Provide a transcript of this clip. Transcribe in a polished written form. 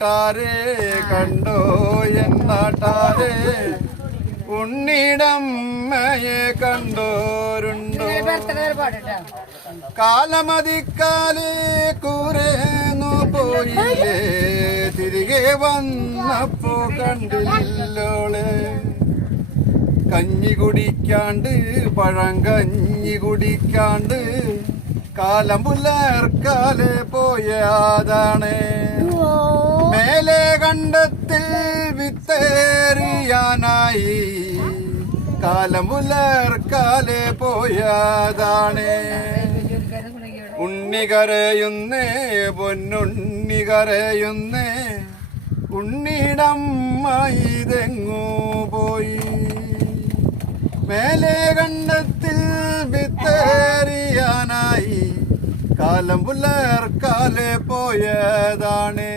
നാട്ടാരെ കണ്ടോ എന്നാട്ടാരെ ഉണ്ണിടമ്മയെ കണ്ടോരുണ്ടോ കാലമതിക്കാലേ കൂരേന്നു പോയില്ലേ തിരികെ വന്നപ്പോ കണ്ടില്ലോളെ കഞ്ഞി കുടിക്കാണ്ട് പഴം കഞ്ഞി കുടിക്കാണ്ട് കാലം പുലർക്കാലെ പോയതാണ് മേലെ കണ്ടത്തിൽ വിത്തേറിയാനായി കാലം പുലർക്കാലെ പോയതാണ് ഉണ്ണി കരയുന്നേ പൊന്നുണ്ണി കരയുന്നേ ഉണ്ണിടമ്മായി തെങ്ങു പോയി മേലെ കണ്ടത്തിൽ വിത്തേറിയാനായി കാലം പുലർക്കാലെ പോയതാണ്.